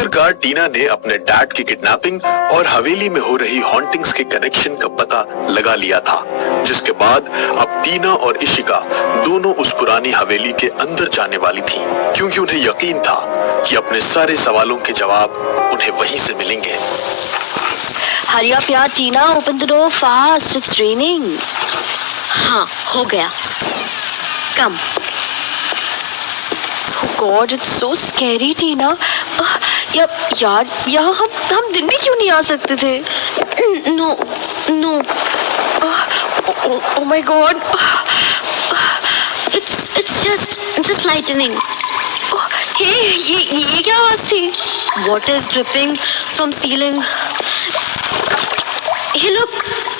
आखिरकार टीना ने अपने डैड की किडनैपिंग और हवेली में हो रही हॉन्टिंग्स के कनेक्शन का पता लगा लिया था, जिसके बाद अब टीना और इशिका दोनों उस पुरानी हवेली के अंदर जाने वाली थी, क्योंकि उन्हें यकीन था कि अपने सारे सवालों के जवाब उन्हें वहीं से मिलेंगे। Hurry up यार टीना, open the door fast, it's raining. हाँ, हो गया। Come. Oh God, it's so scary टीना। यार यहाँ हम दिन में क्यों नहीं आ सकते थे? No. Oh my God. It's just lightning. Hey, ये क्या आवाज थी? Water is dripping from ceiling. Hey look,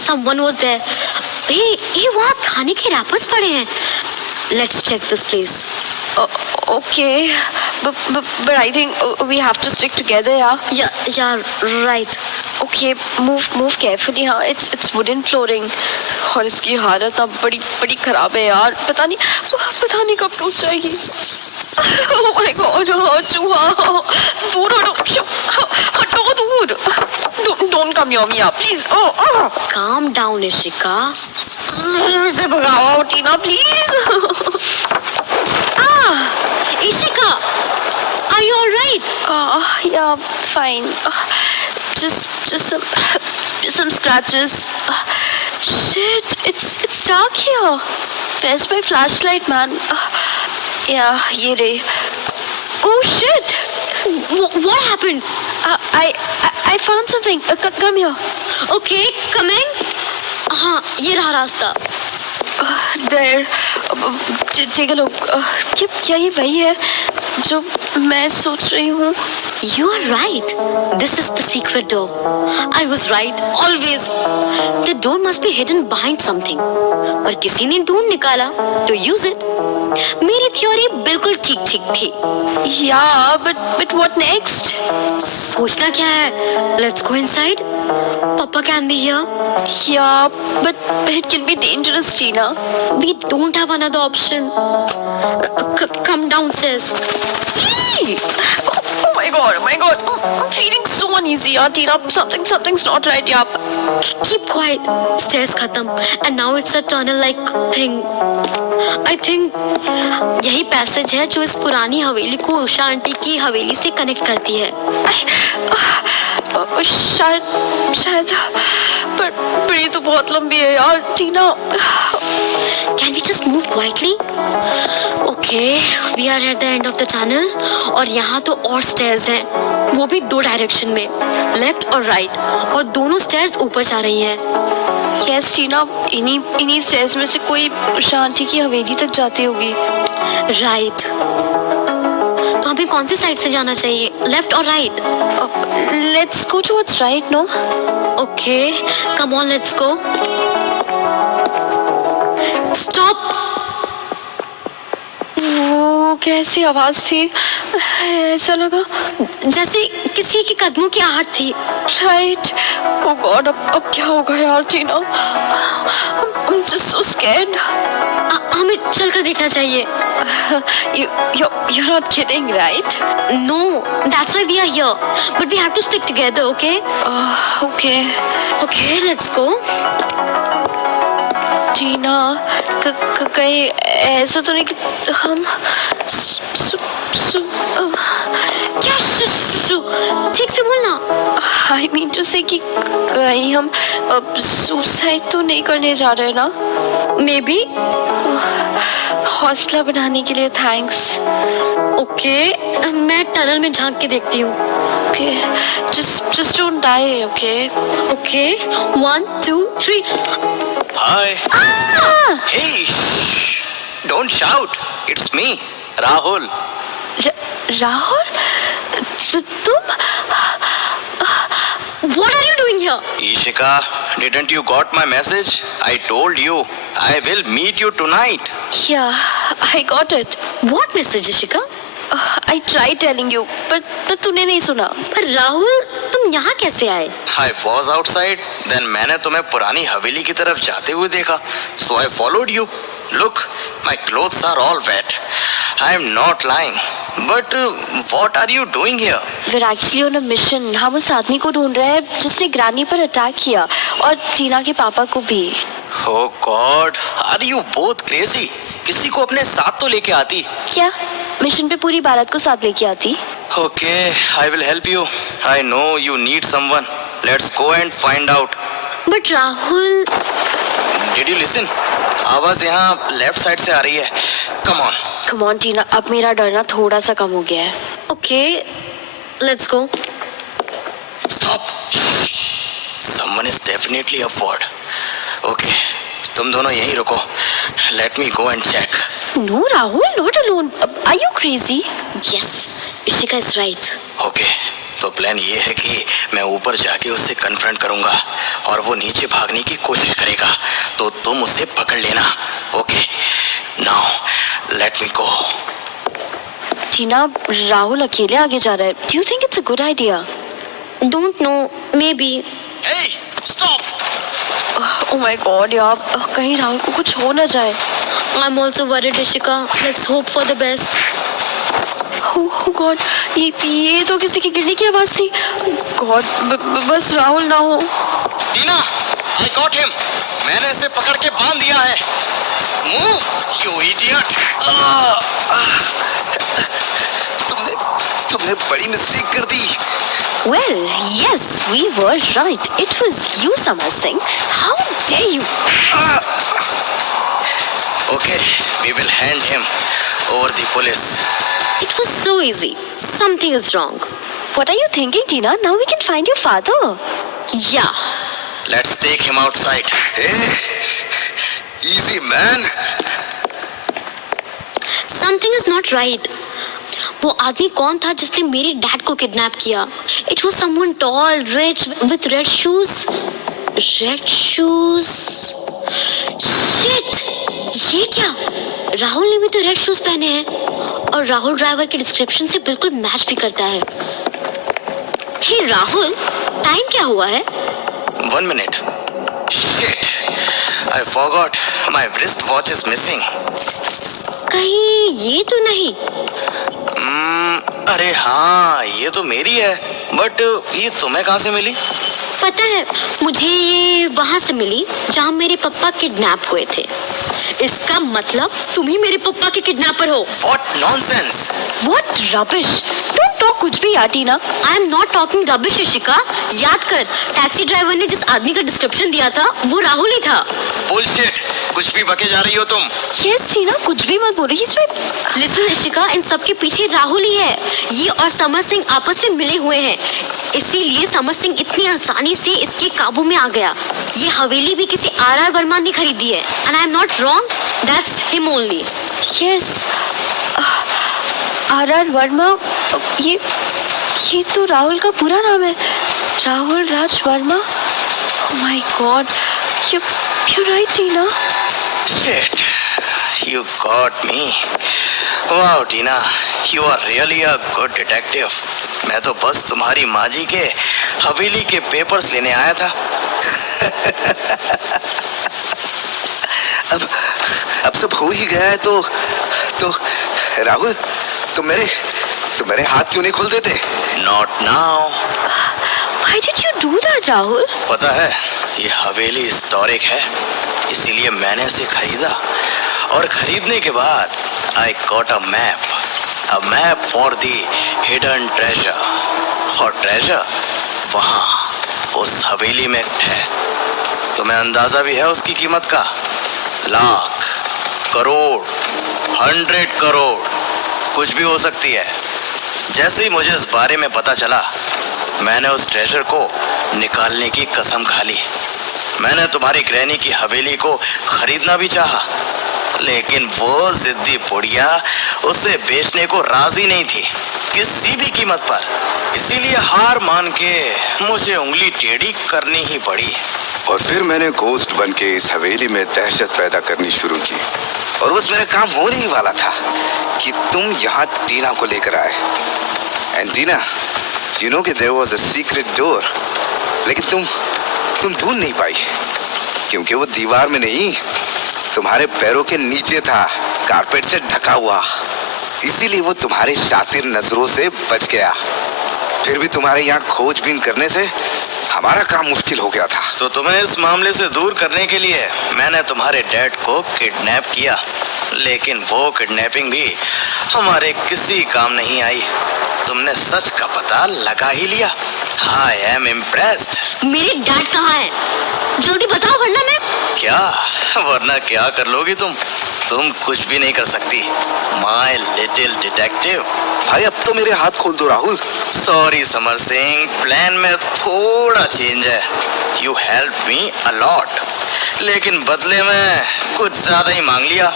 someone was there. Hey, वहाँ खाने के रैपर्स पड़े हैं. Let's check this place. Okay, but I think we have to stick together, yeah. Yeah, right. Okay, move carefully, हाँ. It's wooden flooring. और इसकी हालत अब बड़ी खराब है यार. पता नहीं कब टूट जाएगी. Oh my God, चूहा. दूर हटो दूर. Don't come near me, yeah, please. Calm down, Ishika. इसे भगाओ टीना, please. Ishika, are you all right? Yeah, fine. Just some scratches. Shit, it's dark here. Where's my flashlight, man? Yeah, ये रही. Oh shit! What happened? I found something. Come here. Okay, coming. हाँ, ये रहा रास्ता. There. Take a look. क्या ये वही है जो मैं सोच रही हूँ? You are right. This is the secret door. I was right, always. The door must be hidden behind something. पर किसी ने ढूंढ निकाला तो use it. मेरी थ्योरी बिल्कुल ठीक थी. Yeah, but what next? सोचना क्या है? Let's go inside. Papa can be here. Yeah, but it can be dangerous, Tina. We don't have another option. Come downstairs. Oh my God. I'm feeling so uneasy, Tina. Something's not right, yeah. Keep quiet. Stairs khatam. And now it's a tunnel-like thing. I think यही passage है जो इस पुरानी हवेली को Usha aunty की हवेली से connect करती है. शायद पर ये तो बहुत लंबी है यार टीना. Can we just move quietly? Okay, we are at the end of the tunnel. और यहाँ तो और stairs हैं, वो भी 2 डायरेक्शन में, लेफ्ट और राइट, और दोनों स्टेयर्स ऊपर जा रही हैं. Yes, टीना, इन्हीं स्टेयर्स में से कोई उषा आंटी की हवेली तक जाती होगी. राइट. तो हमें कौन सी साइड से जाना चाहिए, लेफ्ट और right? Let's go towards right, no? Okay, come on, let's go. Stop. वो कैसी आवाज थी? ऐसा लगा जैसे किसी के कदमों की आहट थी. Right. Oh God, अब क्या होगा यार टीना? I'm just so scared. हमें चलकर देखना चाहिए. You're not kidding, right? No, that's why we are here. But we have to stick together, okay? Okay. Okay, let's go. टीना, कहीं ऐसा तो नहीं कि हम क्या ठीक से बोलना. I mean to say कि कहीं हम सुसाइड तो नहीं करने जा रहे ना? Maybe. हौसला बढ़ाने के लिए थैंक्स. Okay, मैं टनल में झांक के देखती हूँ. Okay, just don't die, okay? Okay, 1, 2, 3. Hi. Hey, shh. Don't shout. It's me, Rahul. Rahul, तुम? What are you doing here? Ishika, didn't you got my message? I told you, I will meet you tonight. Yeah, I got it. What message, Ishika? I tried telling you, but तूने नहीं सुना. पर राहुल, तुम यहाँ कैसे आए? I was outside, then मैंने तुम्हें पुरानी हवेली की तरफ जाते हुए देखा, so I followed you. Look, my clothes are all wet. I am not lying. but what are you doing here? We're actually on a mission. हम उस आदमी को ढूंढ रहे हैं जिसने ग्रैनी पर अटैक किया और टीना के पापा को भी. Oh God, are you both crazy? किसी को अपने साथ तो लेके आती. क्या मिशन पे पूरी भारत को साथ लेके आती? Okay, I will help you. I know you need someone. Let's go and find out. But Rahul, Did you listen? आवाज यहाँ लेफ्ट साइड से आ रही है. Come on. Come on टीना, अब मेरा डरना थोड़ा सा कम हो गया है. okay, let's go. Stop. Someone is definitely upward. Okay, तुम दोनों यहीं रुको. Let me go and check. No Rahul, not alone. Are you crazy? Yes, Ishika is right. Okay, तो प्लान ये है कि मैं ऊपर जाके उससे कन्फ्रंट करूंगा और वो नीचे भागने की कोशिश करेगा, तो तुम उसे पकड़ लेना. ओके, नाउ लेट मी गो. टीना, राहुल अकेले आगे जा रहा है. Do you think it's a good idea? Don't know, maybe. Hey, stop. Oh my God यार, कहीं राहुल को कुछ हो ना जाए. I'm also worried, Ishika. Let's hope for the best. Oh God, ये तो किसी की गिरने की आवाज थी. God, बस राहुल ना हो. टीना, I got him. मैंने इसे पकड़ के बांध दिया है. Move, you idiot. तुमने बड़ी मिस्टेक कर दी. Well, yes, we were right. It was you, Samar Singh. How dare you? Okay, we will hand him over the police. It was so easy. Something is wrong. What are you thinking, Tina? Now we can find your father. Yeah. Let's take him outside. Hey, easy man. Something is not right. वो आदमी कौन था जिसने मेरे dad को kidnap किया? It was someone tall, rich, with red shoes. Red shoes. Shit! ये क्या? राहुल ने भी तो रेड शूज पहने हैं और राहुल ड्राइवर के डिस्क्रिप्शन से बिल्कुल मैच भी करता है. हे राहुल, टाइम क्या हुआ है? 1 minute. Shit, I forgot. My wristwatch is missing. कहीं ये तो नहीं? अरे हाँ, ये तो मेरी है. बट ये तुम्हें कहाँ से मिली? पता है, मुझे ये वहाँ से मिली जहाँ मेरे पापा किडनैप हुए थे. इसका मतलब तुम ही मेरे पापा के किडनैपर हो. What nonsense! What rubbish! Don't talk कुछ भी यार टीना. I am not talking rubbish, Ishika. याद कर, टैक्सी ड्राइवर ने जिस आदमी का डिस्क्रिप्शन दिया था वो राहुल ही था. Bullshit! कुछ भी बके जा रही हो तुम. Yes टीना, कुछ भी मत बोलो. लिसन इशिका, इन सब के पीछे राहुल ही है. ये और समर सिंह आपस में मिले हुए हैं, इसीलिए समर सिंह इतनी आसानी से इसके काबू में आ गया. ये हवेली भी किसी आर वर्मा ने खरीदी है. And I am not wrong, that's him only. Yes. R.R. Verma. ये तो राहुल का पूरा नाम है. Rahul Raj Verma. Oh my God. You're right, Tina. Shit, you got me. Wow, Tina, you are really a good detective. मैं तो बस तुम्हारी माँ जी के हवेली के पेपर्स लेने आया था. अब सब हो ही गया है तो राहुल, तुम मेरे हाथ क्यों नहीं खोल देते? Not now. Why did you do that, Rahul? पता है, ये हवेली हिस्टोरिक है, इसीलिए मैंने इसे खरीदा. और खरीदने के बाद I got a map for the hidden treasure. और treasure वहाँ उस हवेली में है. तुम्हें अंदाजा भी है उसकी कीमत का? लाख, करोड़, 100 करोड़, कुछ भी हो सकती है. जैसे ही मुझे इस बारे में पता चला, मैंने उस ट्रेजर को निकालने की कसम खा ली. मैंने तुम्हारी ग्रैनी की हवेली को खरीदना भी चाहा, लेकिन वो जिद्दी बुढ़िया उसे बेचने को राजी नहीं थी किसी भी कीमत पर. इसीलिए हार मान के मुझे उंगली टेढ़ी करनी ही पड़ी. और फिर मैंने घोस्ट बन के इस हवेली में दहशत पैदा करनी शुरू की. और बस मेरा काम होने ही वाला था कि तुम यहाँ टीना को लेकर आए. एंड टीना, यू नो कि there was a secret door, लेकिन तुम ढूंढ नहीं पाई क्योंकि वो दीवार में नहीं, तुम्हारे पैरों के नीचे था, कारपेट से ढका हुआ. इसीलिए वो तुम्हारे शातिर नजरों से बच गया। फिर भी तुम्हारे यहाँ खोजबीन करने से हमारा काम मुश्किल हो गया था। तो तुम्हें इस मामले से दूर करने के लिए मैंने तुम्हारे डैड को किडनैप किया, लेकिन वो किडनैपिंग भी हमारे किसी काम नहीं आई। तुमने सच का पता लगा ही लिया। I am impressed. मेरे डैड कहाँ है? जल्दी बताओ वरना मैं वरना क्या कर लोगी तुम कुछ भी नहीं कर सकती, माय लिटिल डिटेक्टिव। भाई अब तो मेरे हाथ खोल दो राहुल। सॉरी समर सिंह, प्लान में थोड़ा चेंज है। You help me a lot, लेकिन बदले में कुछ ज्यादा ही मांग लिया।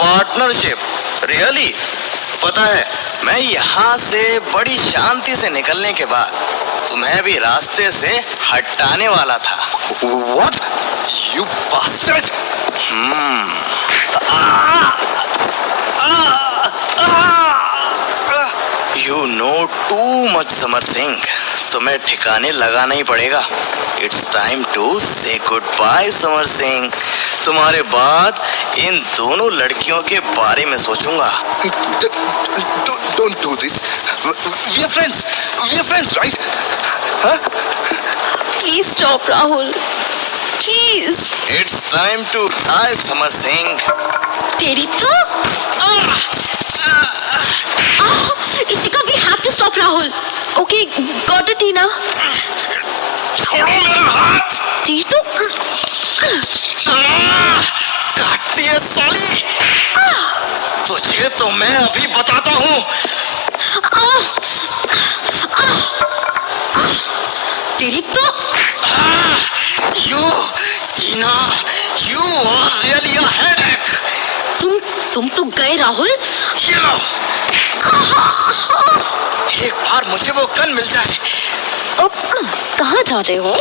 Partnership really? पता है, मैं यहाँ से बड़ी शांति से निकलने के बाद तुम्हें भी रास्ते से हटाने वाला था। What? You bastard! You know too much, Samar Singh. तुम्हें ठिकाने लगाना ही पड़ेगा। It's time to say goodbye, Samar Singh. तुम्हारे बाद इन दोनों लड़कियों के बारे में सोचूंगा। Don't do this. We are friends. We are friends, right? Huh? Please stop, Rahul. Please. It's time to die, Samar Singh. तेरी तो Ishika, we have to stop Rahul. Okay, got it, Tina. छोड़ो मेरा हाथ। तेरी तो काटती है साली। तुझे तो मैं अभी बताता हूँ। तेरी तो You, Tina, you are really a headache. तुम तो गए राहुल। ये लो। एक बार मुझे वो गन मिल जाए। अब कहाँ जा रहे हो?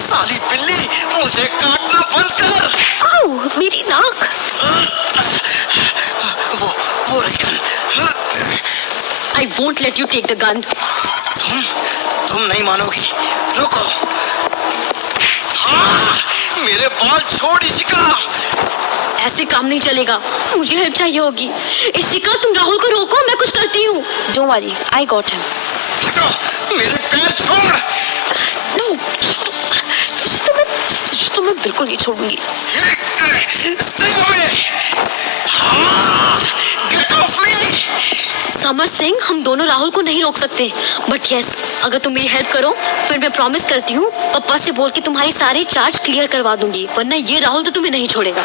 साली बिल्ली, मुझे काटना बंद कर। आओ, मेरी नाक। वो रही gun. I won't let you take the gun. तुम नहीं मानोगी। रुको। मेरे बाल छोड़ इशिका। ऐसे काम नहीं चलेगा, मुझे हेल्प चाहिए होगी। इशिका, तुम राहुल को रोको, मैं कुछ करती हूँ। Don't worry, I got him. मेरे पैर छोड़। No, तुझे तो मैं बिल्कुल नहीं छोड़ूंगी। Stay away. Get off me. Samar Singh, हम दोनों राहुल को नहीं रोक सकते, बट यस, अगर तुम मेरी हेल्प करो फिर मैं प्रॉमिस करती हूँ पापा से बोल के तुम्हारे सारे चार्ज क्लियर करवा दूंगी, वरना ये राहुल तो तुम्हें नहीं छोड़ेगा।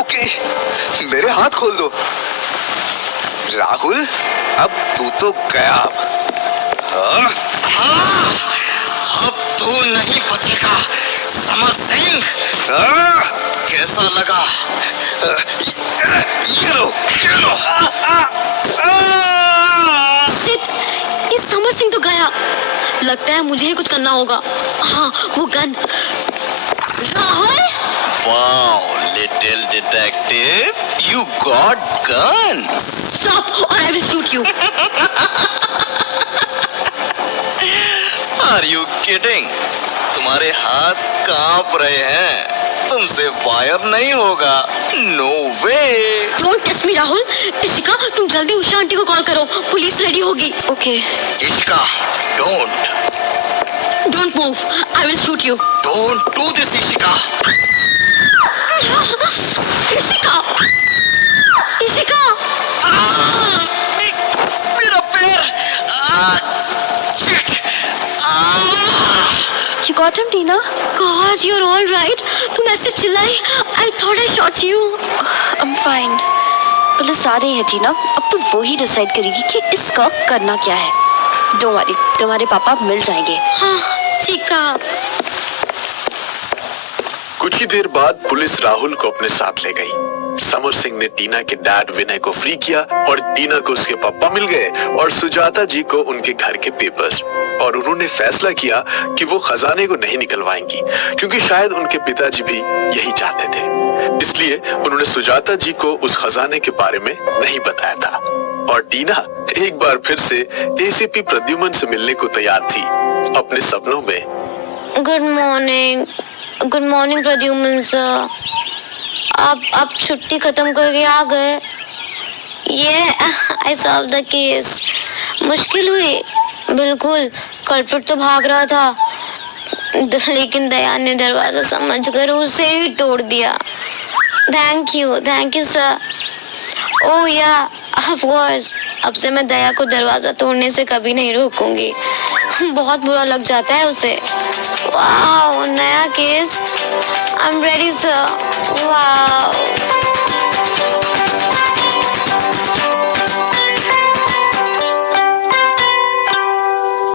ओके, मेरे हाथ खोल दो। राहुल, अब तू तो गया। अब तू नहीं बचेगा समर सिंह। कैसा लगा? ये लो। शिट, ये समर सिंह तो गया। लगता है मुझे ही कुछ करना होगा। हाँ, वो gun. Rahul, Wow, little detective, you got gun. stop or I will shoot you. Are you kidding? तुम्हारे हाथ कांप रहे हैं। तुमसे फायर नहीं होगा। No way. Don't test me, Rahul. Ishika, तुम जल्दी उषा आंटी को कॉल करो, पुलिस रेडी होगी। Okay. Ishika, Don't move, I will shoot you. don't do this, Ishika. Ishika, मेरा पैर। Shit. You got him, Tina? God, you're all right. तुम ऐसे चिल्लाई, I thought I shot you. I'm fine. Police आ रही है, टीना। अब तो वो ही डिसाइड करेगी कि इसका करना क्या है। Don't worry, तुम्हारे पापा मिल जाएंगे। हाँ, ठीक कहा। कुछ ही देर बाद पुलिस राहुल को अपने साथ ले गई। समर सिंह ने टीना के डैड विनय को फ्री किया और टीना को उसके पापा मिल गए और सुजाता जी को उनके घर के पेपर्स। और उन्होंने फैसला किया कि वो खजाने को नहीं निकलवाएंगी, क्योंकि शायद उनके पिताजी भी यही चाहते थे। इसलिए उन्होंने सुजाता जी को उस खजाने के बारे में नहीं बताया था। और टीना एक बार फिर से एसीपी प्रद्युमन से मिलने को तैयार थी, अपने सपनों में। Good morning Pradyuman sir. आप छुट्टी खत्म करके आ गए। ये आई सॉल्व द केस। मुश्किल हुई बिल्कुल, कल्प्रिट तो भाग रहा था लेकिन दया ने दरवाजा समझकर उसे ही तोड़ दिया। Thank you sir. ओह या ऑफ कोर्स, अब से मैं दया को दरवाजा तोड़ने से कभी नहीं रोकूंगी, बहुत बुरा लग जाता है उसे। वाओ, नया case. I am ready sir. Wow.